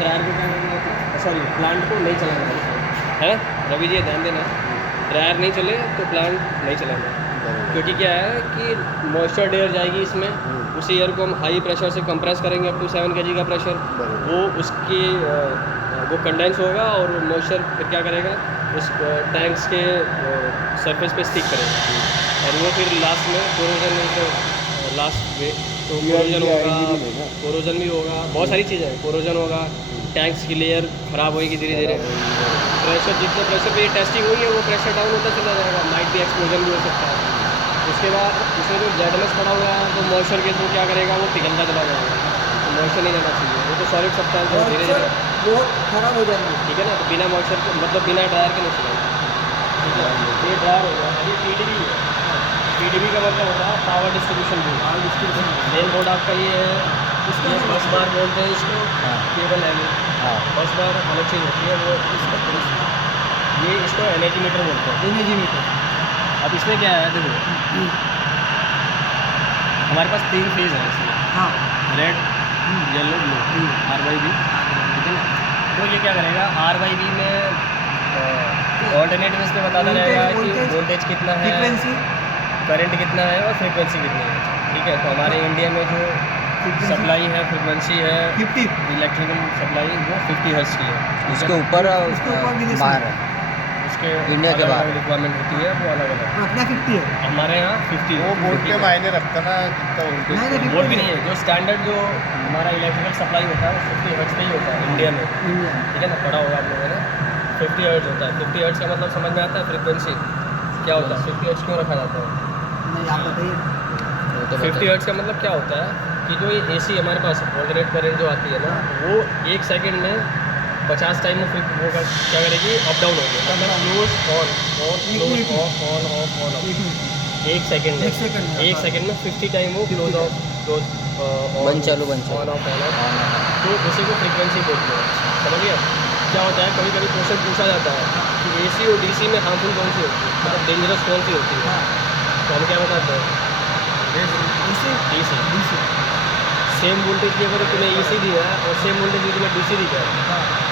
Dryer को क्या करना होता है, सॉरी प्लांट को नहीं चलाना होता है रवि जी, ध्यान देना। ड्रायर नहीं चले तो प्लांट नहीं चलाना, क्योंकि क्या है कि मॉइस्चर एयर जाएगी इसमें, उसी एयर को हम हाई प्रेशर से कंप्रेस करेंगे अप टू 7 kg का प्रेशर, वो उसकी वो कंडेंस होगा और मॉइस्चर फिर क्या करेगा, उस टैंक्स के सरफेस पे स्टिक करेगा और वो फिर लास्ट में कोरोजन लास्ट वे, तो कोरोजन भी होगा, बहुत सारी चीज़ें हैं, कोरोजन होगा, टैंक्स की लेयर ख़राब होएगी धीरे धीरे, प्रेशर जितने प्रेशर पे टेस्टिंग हुई है वो प्रेशर डाउन होता चला जाएगा, माइट भी एक्सप्लोजन भी हो सकता है। उसके बाद इसमें जो जेडमस पड़ा हुआ है तो मॉइस्चर के थ्रू क्या करेगा, वो पिघलता चला जाएगा, तो मॉइस्चर नहीं जाना चाहिए, वो तो सॉलिड सब्सटेंस है, धीरे धीरे वो खराब हो जाएगा, ठीक है ना। तो बिना मॉइस्चर के मतलब बिना ड्रायर के नहीं चलाएगा, ठीक है। ये ड्रायर हो गया। ये PDB है, PDB का मतलब होता है power distribution board. Main board आपका ये है, इसमें बस बार बोलते हैं इसको, केबल है, बस बार अलग चीज़ होती है, वो इसका ये इसको एनर्जी मीटर बोलते हैं, एनर्जी मीटर। अब इसमें क्या है देखो, हमारे पास 3 फेज़ है इसमें, हाँ, रेड, येलो, ब्लू, RYB, ठीक है ना। तो ये क्या करेगा, RYB में ऑल्टरनेट इसमें बताता रहेगा कि वोल्टेज कितना है, फ्रीक्वेंसी, करंट कितना है और फ्रीक्वेंसी कितनी है, ठीक है। तो हमारे इंडिया में जो सप्लाई है, फ्रीक्वेंसी है 50, इलेक्ट्रिकल सप्लाई, वो 50 हर्ट्ज की है। उसके ऊपर बाहर है, उसके इंडिया के बाहर रिक्वायरमेंट होती है, वो अलग अलग। अपना 50 है, हमारे यहाँ 50 वो बोर्ड पे मायने रखता ना कितना वोल्टेज, नहीं, बोर्ड भी नहीं है, जो स्टैंडर्ड जो हमारा इलेक्ट्रिकल सप्लाई होता है वो 50 हर्ट्ज पे ही होता है इंडिया में, इंडिया ठीक है ना, पढ़ा होगा आप लोगों ने। 50 हर्ट्ज होता है। 50 हर्ट्ज का मतलब समझ में आता है, फ्रीक्वेंसी क्या होता है, 50 हर्ट्ज क्यों रखा जाता है। नहीं, आप बताइए। 50 हर्ट्ज का मतलब क्या होता है कि जो ये AC हमारे पास ऑल्टरनेट करंट जो आती है ना, वो 1 सेकंड में 50 टाइम में वो क्या करेगी, अप डाउन होगी, close on close of on off on off, 1 second में 1 सेकंड में 50 टाइम वो क्लोज ऑफ क्लोज बंद चालू ऑन ऑफ ऑन ऑफ, तो उसी को फ्रीक्वेंसी बोलते हैं। समझिए क्या होता है, कभी कभी क्वेश्चन पूछा जाता है कि AC और DC में हार्मफुल कौन सी होती है, मतलब डेंजरस कौन सी होती है, तो हम क्या बताते हैं, DC। सेम वोल्टेज की अगर तुम्हें AC दिया है और सेम वोल्टेज की तुम्हें DC दिया है,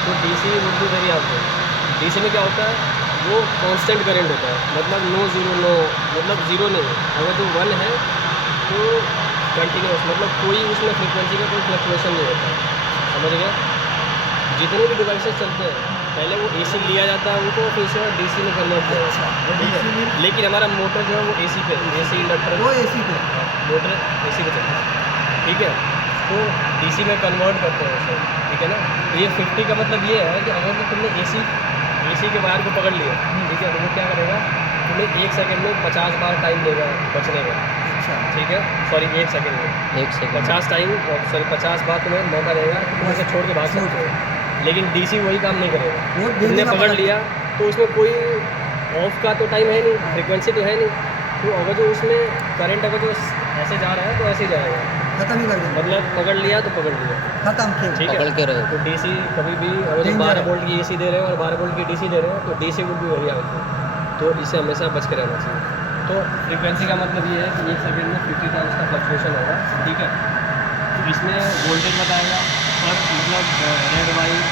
तो DC would be very harmful. DC में क्या होता है, वो कांस्टेंट करंट होता है, मतलब नो जीरो नो, मतलब जीरो नहीं है, अगर जो 1 है तो कंटिन्यूस, मतलब कोई उसमें फ्रीक्वेंसी का कोई फ्लक्चुएशन नहीं होता है। समझ गए। जितने भी डिवाइसेस चलते हैं पहले वो AC लिया जाता है उनको, फिर से DC में कन्वर्ट किया जाता है, ठीक है। लेकिन हमारा मोटर जो है वो AC पे, AC इंडक्टर वो AC पे, मोटर AC पे चलता है, ठीक है। तो DC में कन्वर्ट करते हैं उसे, ठीक है ना। तो ये 50 का मतलब ये है कि अगर तो तुमने AC के वायर को पकड़ लिया, ठीक है, तो वो क्या करेगा, तुम्हें 1 सेकंड में 50 बार टाइम देगा बचने का, ठीक है, सॉरी 1 सेकंड में 1 सेकंड 50 टाइम, सॉरी 50 बार तुम्हें मौका देगा कि तुम उसे छोड़ के भाग सकते हो। लेकिन DC वही काम नहीं करेगा, तुमने पकड़ लिया तो उसमें कोई ऑफ का तो टाइम है नहीं, फ्रीक्वेंसी तो है नहीं, तो अगर जो उसमें करंट अगर जो ऐसे जा रहा है तो ऐसे ही जाएगा, खत्म ही कर देंगे, मतलब पकड़ लिया तो पकड़ लिया, खत्म खेल। ठीक पकड़ के है। रहो। तो DC कभी भी अगर जो 12 वोल्ट की AC दे रहे हो और 12 वोल्ट की DC दे रहे हो तो DC वुड भी वही आएगी, तो इसे हमेशा बच के रहना चाहिए। तो फ्रीक्वेंसी का मतलब ये है कि 1 सेकंड में 50 टाइम्स का फ्लक्चुएशन होगा, ठीक है। तो इसमें वोल्टेज बताएगा पर मतलब रेड वाइट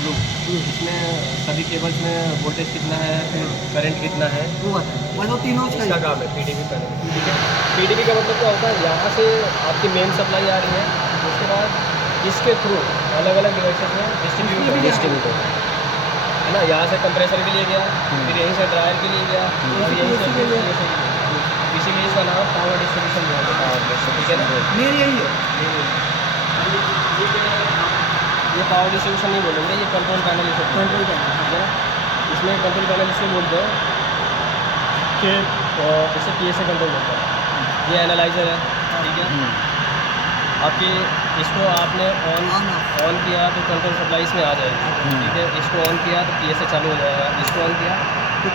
ब्लू, इसमें सभी केबल्स में वोल्टेज कितना है, फिर करंट कितना है, वो बताए, वो तीनों इसका काम है PDB पैनल, ठीक है। PDB का मतलब क्या होता है, यहाँ से आपकी मेन सप्लाई आ रही है, उसके बाद इसके थ्रू अलग अलग डिवाइसेस में डिस्ट्रीब्यूटर है ना, यहाँ से कंप्रेसर के लिए गया, फिर यहीं से ड्रायर के लिए गया, और यहीं से इसीलिए इसका नाम पावर डिस्ट्रीब्यूशन दिया है, ठीक है ना। मेरी यही है, ये पावर डिस्ट्रीब्यूशन नहीं बोलेंगे, ये कंट्रोल पैनल इसे कंट्रोल पैनल, ठीक है। इसमें कंट्रोल पैनल इसलिए बोलते हैं कि इसे PSA कंट्रोल होता है। ये एनालाइज़र है, ठीक है। आपके इसको आपने ऑन किया तो कंट्रोल सप्लाई इसमें आ जाएगी, ठीक है। इसको ऑन किया तो PSA चालू हो जाएगा, इसको ऑन किया तो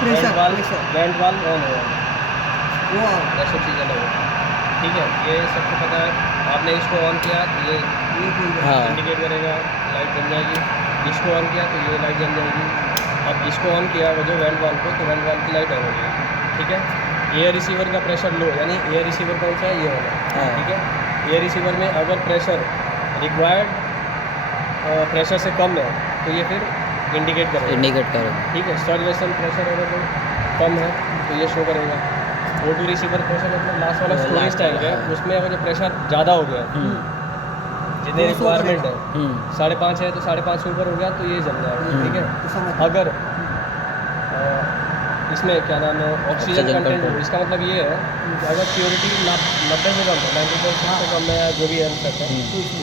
वेंट वाल्व ऑन होगा, वो ऐसी चीज़ अलग है, ठीक है। ये सबको पता है। आपने इसको ऑन किया तो ये इंडिकेट करेगा, लाइट जल जाएगी, इसको ऑन किया तो ये लाइट जल जाएगी। अब इसको ऑन किया वो जो वेंट वाल्व को, तो वेंट वाल्व की लाइट ऑन हो जाएगी, ठीक है। एयर रिसीवर का प्रेशर लो, यानी एयर रिसीवर कौन सा है, ये वाला, ठीक है। एयर रिसीवर में अगर प्रेशर रिक्वायर्ड प्रेशर से कम है तो ये फिर इंडिकेट करेगा, इंडिकेट करेगा। ठीक है। सैचुरेशन प्रेशर अगर तो कम है तो ये शो करेगा। O2 रिसीवर प्रेशर मतलब लास्ट वाला स्टोरेज टैंक है, उसमें अगर जो प्रेशर ज़्यादा हो गया जितने वो शो रिक्वायरमेंट करेगा। है 5.5 है तो 5.5 से ऊपर हो गया तो ये जल जाएगा, ठीक है। तो समझ अगर इसमें क्या नाम है ऑक्सीजन Oxygen कंटेंट हो, content। इसका मतलब ये है कि अगर प्योरिटी 90 से कम है, 90% से कम है या जो भी अनसेट है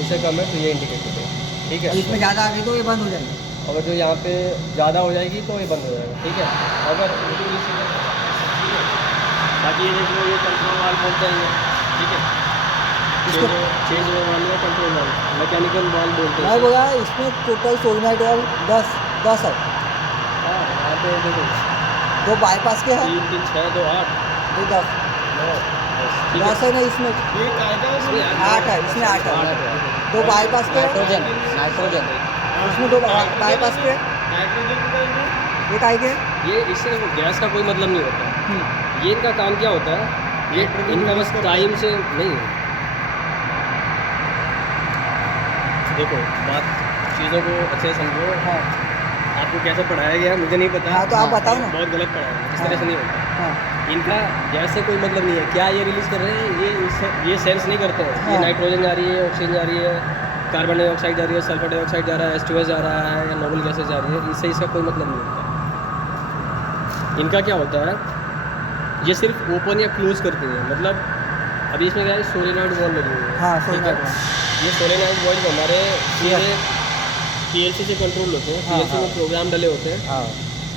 उससे कम है तो ये इंडिकेट करेगा, ठीक और इसमें है। ज़्यादा आ गई तो ये बंद हो जाएगी। अगर जो यहाँ पे ज़्यादा हो जाएगी तो ये बंद हो जाएगा, ठीक है। अगर बाकी ये देख लो, ये कंट्रोल वाल्व बोलते हैं, ठीक है। इसको चेंज वाल्व या कंट्रोल वाल्व, मैकेनिकल वाल्व बोलते मैं हैं। बोला इसमें टोटल सोलनाइट और 10 है। हाँ, यहाँ पे देखो 2 बाईपास के हैं, 3 3 6 2 8 2 10 9 10, 10 है ना इसमें, ये कायदा उसमें 8 है, इसमें 8 है। 2 बाईपास के हैं, नाइट्रोजन इसमें 2 बाईपास के हैं। नाइट्रोजन का ये काहे के? ये इससे देखो गैस का कोई मतलब नहीं होता। ये इनका काम क्या होता है, ये इनका बस टाइम से नहीं है। देखो बात चीज़ों को अच्छे से समझो। हाँ आपको कैसे पढ़ाया गया मुझे नहीं पता। हाँ, तो आप बताओ ना। बहुत गलत पढ़ाया गया, इस तरह से नहीं होता। हाँ इनका गैस से कोई मतलब नहीं है। क्या ये रिलीज कर रहे हैं, ये सेंस नहीं करते हैं। ये हाँ। नाइट्रोजन जा रही है, ऑक्सीजन जा रही है, कार्बन डाइऑक्साइड जा रही है, सल्फर डाइऑक्साइड जा रहा है, H2S जा रहा है या नोबल गैसेज जा रही है, इससे इसका कोई मतलब नहीं होता। इनका क्या होता है, ये सिर्फ ओपन या क्लोज करती है। मतलब अभी इसमें क्या है, सोलेनॉइड वॉल्व लगी हुई है। हाँ, ठीक है? Solenoid valve. ये सोलेनॉइड वॉल्व हमारे सीधे PLC से कंट्रोल होते हैं। हाँ, PLC में हाँ। प्रोग्राम डले होते हैं, हाँ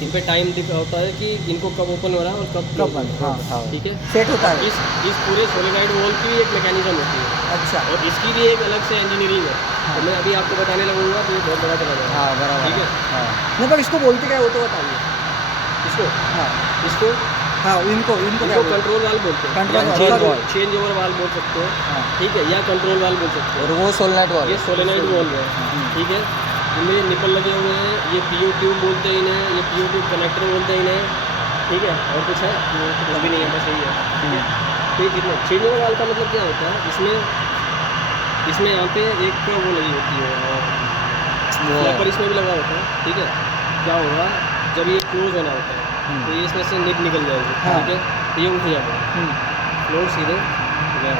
इन पे टाइम दिखा होता है कि इनको कब ओपन हो रहा है और कब कब close बंद, हो रहा है। हाँ। ठीक है। सेट होता है। इस पूरे सोलेनॉइड वॉल्व की भी एक मैकेनिज्म होती है अच्छा और इसकी भी एक अलग से इंजीनियरिंग है। तो मैं अभी आपको बताने लगूंगा तो ये बहुत बड़ा चला जाएगा। हाँ बराबर ठीक है। हाँ नहीं, पर इसको बोलते क्या है वो तो बताइए। इसको हाँ इसको हाँ, इनको क्या इनको बोलते कंट्रोल वाल्व बोलते हैं, Control या valve। चेंज ओवर वाल्व बोल सकते हो, हाँ ठीक है, या कंट्रोल वाल्व बोल सकते और हो। वो सोलनाइट वाला ये सोलेनॉइड वॉल्व है, ठीक है। इनमें निपल लगे हुए हैं, ये PO ट्यूब बोलते हैं इन्हें, ये PO ट्यूब कनेक्टर बोलते हैं इन्हें, ठीक है। और कुछ है अभी नहीं है, बस यही है, ठीक है। तो ये कितने चेंज ओवर वाल्व का मतलब क्या होता है, इसमें यहाँ पे एक वो लगी होती है, फ्लैपर इसमें भी लगा होता है, ठीक है। क्या होगा जब ये क्लोज होना होता है तो ये इसमें से निप निकल जाएगी, हाँ। ठीक है। तो ये उठ जाएगा, फ्लो सीधे गया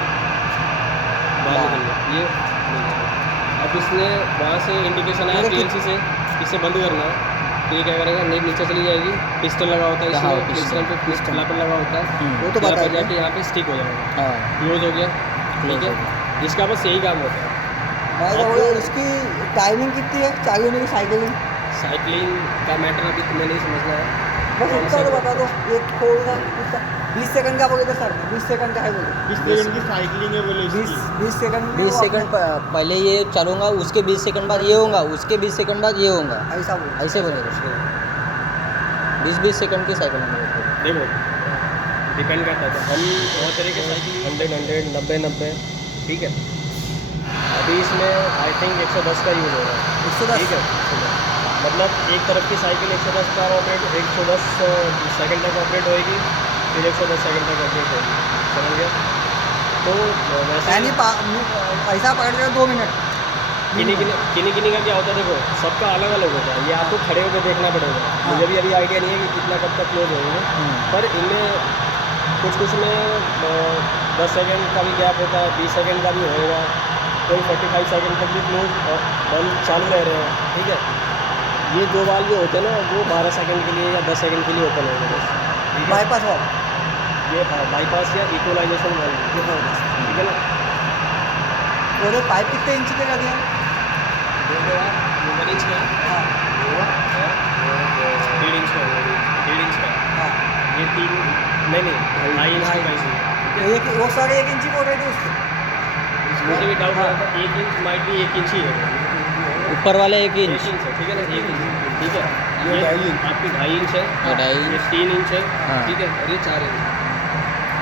बाहर निकल गया, ये नहीं गया। अब इसने वहाँ से इंडिकेशन आया मतलब PLC से इससे बंद करना है तो ये क्या करेगा, निप नीचे चली जाएगी, पिस्टन लगा होता है हाँ, इसमें, piston। पिस्टन पे फ्लैपर लगा होता है, वो तो फ्लैपर पता है। जाके यहाँ पे स्टिक हो जाएगा, हाँ क्लोज हो गया, Close ठीक हो है। इसका बस यही काम होता है। भाई आपको- बोला इसकी टाइमिंग कितनी है चालू होने की साइकिलिंग? साइकिलिंग का मैटर अभी तुम्हें नहीं समझना है। बस इतना तो बता दो, एक थोड़ा 20 सेकंड का बोले तो सर 20 सेकंड का है बोले, 20 सेकंड की साइकिलिंग है बोले 20 सेकंड में 20 वो सेकंड पहले ये चलूँगा, उसके 20 सेकंड बाद ये होगा, उसके 20 सेकंड बाद ये होगा, अपना ऐसा बोले। ऐसे बनेगा। 20-20 सेकंड की साइकिल में देखो डिपेंड करता है, हम बहुत तरह के साइकिल 100 90 90, ठीक है। अभी इसमें आई थिंक 110 का यूज़ हो रहा है, 110 ठीक है। मतलब एक तरफ की साइकिल 110 का ऑपरेट 110 सेकंड तक ऑपरेट होएगी, फिर 110 सेकंड तक ऑपरेट होगी, समझ गया। तो वैसे यानी ऐसा पकड़ के 2 मिनट। किन्हीं का क्या होता है, देखो सबका अलग अलग होता है, ये आपको खड़े होकर देखना पड़ेगा। हाँ। मुझे भी अभी आइडिया नहीं है कि कितना कब तक क्लोज होंगे, पर इनमें कुछ में 10 सेकंड का भी गैप होता है, 20 सेकंड का भी होएगा, कोई 45 सेकंड तक भी क्लोज और बंद चालू रह रहे हैं, ठीक है। ये 2 वाल्व जो होते हैं ना वो 12 सेकंड के लिए या 10 सेकंड के लिए ओपन होंगे बस, ठीक है। बाईपास वाला ये बाईपास या इक्वलाइजेशन वाल्व, ठीक है ना। और ये पाइप कितने इंच के लगे हैं? 1 इंच का, हाँ 1.5 इंच का, 1.5 इंच का, हाँ। ये 3 नहीं 2.5 इंच का पाइप है। तो ये वो साढ़े 1 इंच ही बोल रहे थे उसके। मुझे भी डाउट रहा था, 1 इंच माइट भी 1 इंच ही है, ऊपर वाले 1 1 इंच, इंच है, ठीक है ना, 1 इंच, ठीक है। ये ये 2.5 इंच। आपकी 2.5 इंच है, ये 2.5 ये 3 इंच है, हाँ। ठीक है, और ये 4 इंच,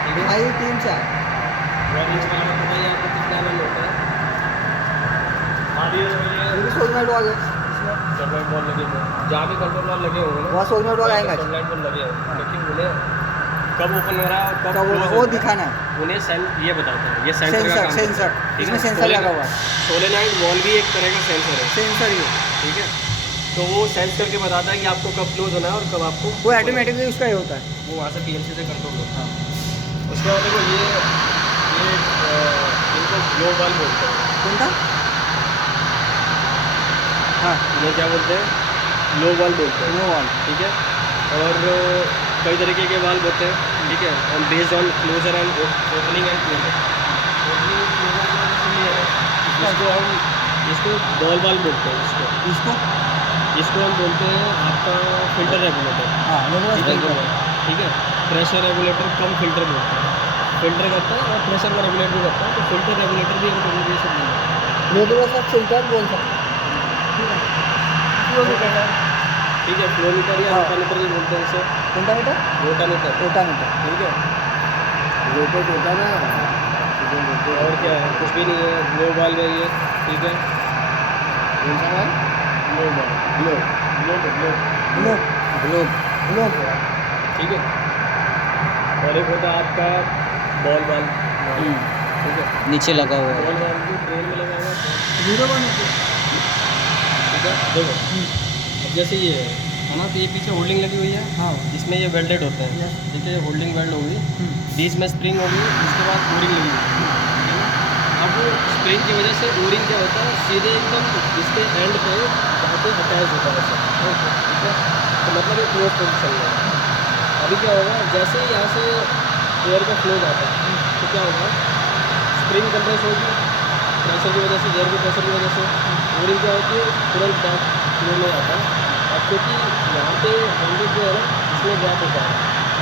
ठीक है। 2.5 3 4 1 इंच बराबर पता है आपको कितना एमएम होता है। आधी उसमें ये भी सोलनाइट वाले इसमें सोलनाइट बॉल लगे हुए हैं, जहाँ भी कंट्रोल बॉल लगे हुए हैं ना, वहाँ सोलनाइट वाला आएगा। सोलनाइट बॉल लगे हुए हैं, क्योंकि उन्हें कब ओपन हो रहा है और कब क्या क्लोज हो वो रहा है दिखाना है। उन्हें ये बताता है, ये सेंसर का सेंसर काम सेंसर करता है, ठीक इसमें है? सेंसर लगा हुआ है। सोलेनॉइड वॉल भी एक तरह का सेंसर है, सेंसर ही है। ठीक है? तो वो सेंस करके बताता है कि आपको कब क्लोज होना है और कब आपको वो ऑटोमेटिकली उसका ही होता है। वो वहाँ से पीएलसी से कंट्रोल होता हाँ है। उसके बाद देखो ये इनको ग्लो वाल्व बोलते हैं। कौन था? हाँ ये क्या बोलते हैं? ग्लो वाल्व बोलते हैं, नो वाल। ठीक है? और कई तरीके के वाल्व होते हैं, ठीक है? और based on closure and opening and closure. Opening closure इसको हम इसको बॉल वाल्व बोलते हैं इसको इसको हम बोलते हैं आपका फिल्टर रेगुलेटर, हाँ ठीक है? ठीक है? प्रेशर रेगुलेटर कम फिल्टर बोलते हैं, फिल्टर करता है और प्रेशर का रेगुलेट भी करता है, तो फिल्टर रेगुलेटर भी एक रेगुलेशन है। रेगुलर फिल्टर बोल सकते हैं। ठीक है, फ्लोमीटर या हाँ। रोटामीटर भी बोलते हैं इसे, कौन मीटर? Rotameter, rotameter. ठीक है? रोटेट होता ना और क्या है, कुछ भी नहीं है, ग्लो वाल्व है ये, ठीक है? कौन सा वाल? Glow valve, glow globe globe globe ठीक है? और एक होता है आपका बॉल वाल्व, ठीक है? नीचे लगा हुआ है। बॉल वाल्व भी ट्रेन में लगा हुआ है, जीरो वन ठीक है? देखो अब जैसे ये है ना, तो ये पीछे होल्डिंग लगी हुई है, हाँ इसमें ये वेल्डेड होते हैं, Yes. ठीक है? होल्डिंग वेल्ड होगी, बीच में स्प्रिंग होगी, उसके बाद ओरिंग लगी हुई है, ठीक है? अब स्प्रिंग की वजह से ओरिंग क्या होता है, सीधे एकदम इसके एंड पे वहाँ पे अटैच होता है ऐसा, ठीक है? तो मतलब ये क्लोज पोजिशन में है। अभी क्या होगा, जैसे ही यहाँ से एयर का फ्लो जाता है तो क्या होगा, स्प्रिंग कंप्रेस होगी प्रेशर की वजह से, एयर के प्रेशर की वजह से, ओरिंग क्या होती है तुरंत बैक फ्लो में आता है। अब क्योंकि यहाँ पे हैंडल जो है ना इसमें गैप होता है,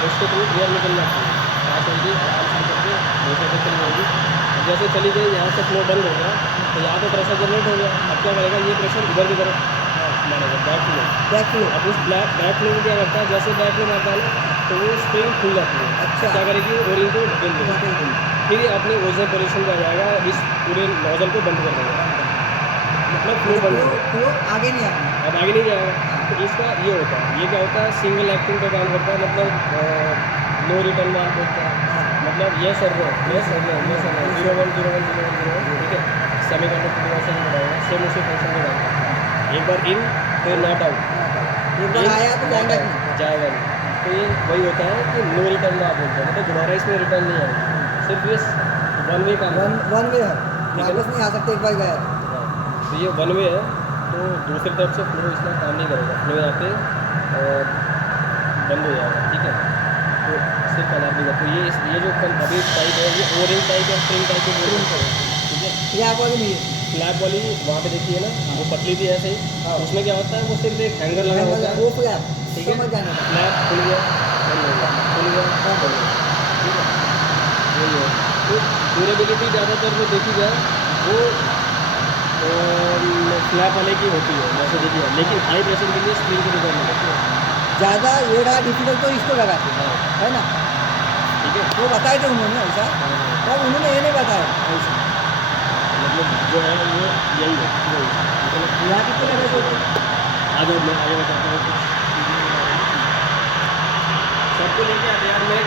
उसके थ्रू एयर निकल जाती है, पास होगी आराम से करके दूसरे से चली जाएगी। अब जैसे चली गई यहाँ से फ्लो बंद हो गया तो यहाँ पे प्रेशर जनरेट हो गया, अब क्या करेगा, ये प्रेशर इधर की तरफ मारेगा, बैक फ्लो। Back flow. अब उस बैक फ्लो में क्या करता है, जैसे बैक फ्लो मारता है ना तो वो स्प्रिंग खुल जाती है, अच्छा। क्या करेगी, ओरिंग को ढकेल देगी, फिर ये अपने ओरिजिनल पोजीशन पे आ जाएगा, इस पूरे नोजल को बंद कर देगा, मतलब फ्लो बंद हो गया, फ्लो आगे नहीं आना। अब आगे नहीं जाएगा। तो इसका ये होता है, ये क्या होता है, सिंगल एक्टिंग पे काम करता है, मतलब नो रिटर्न वाल्व होता है, मतलब ये सर ये सर 0 1 ठीक है? सेमी कंडक्टर डिवाइस से बनाएगा, सेम उसी फंक्शन में डालता है, एक बार इन फिर नॉट आउट, एक बार आया तो जाएगा ही नहीं। जाएगा नहीं। तो ये वही होता है कि नो रिटर्न वाल्व बोलते हैं, मतलब दोबारा इसमें रिटर्न नहीं आएगा, सिर्फ ये वन वे काम वन है। वन वे है, ठीक है। वापस नहीं आ सकते एक बार गया है। हाँ, तो ये वन वे है, तो दूसरी तरफ से फ्लो इसमें काम नहीं करेगा, फ्लो यहाँ पे बंद हो जाएगा, ठीक है? तो इससे खराब नहीं तो ये जो अभी टाइप है ये ओरिंग टाइप और स्प्रिंग टाइप के बोल रहे हैं, ठीक है? ये आप वाली नहीं है। फ्लैप वाली वहाँ पे देखिए ना, वो पतली थी ऐसे ही, हाँ। उसमें क्या होता है, वो सिर्फ एक हैंगर लगा होता है, वो फ्लैप ठीक है? समझ जाने का। फ्लैप खुल गया, बंद हो गया, खुल गया, बंद हो गया, ठीक है? यही है। तो ड्यूरेबिलिटी ज़्यादातर जो देखी जाए वो फ्लैप वाले की होती है, जैसे देखिए, लेकिन हाई प्रेशर के लिए स्प्रिंग की रिक्वायरमेंट होती है। ज़्यादा ये रहा डिफिकल्ट तो इसको लगाते हैं, हाँ, है ना? ठीक है? वो बताए थे उन्होंने ऐसा, हाँ, हाँ। पर उन्होंने ये नहीं बताया ऐसा। मतलब जो है वो यही है, मतलब यहाँ कितने लगे थे? आगे मैं आगे बताता हूँ कुछ सबको लेके आते यार, मैं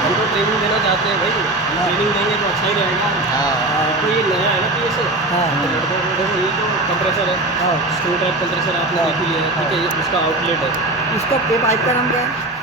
हम तो ट्रेनिंग देना चाहते हैं भाई, हम हाँ। ट्रेनिंग देंगे तो अच्छा ही रहेगा। आपको ये नया है ना पी एस हाँ तो लड़कों को देखो, ये तो कंप्रेसर है, हाँ स्क्रू टाइप कंप्रेसर आपने हाँ। देख ही लिया है, ठीक है? ये उसका आउटलेट है, इसका पे पाइप का नाम क्या है?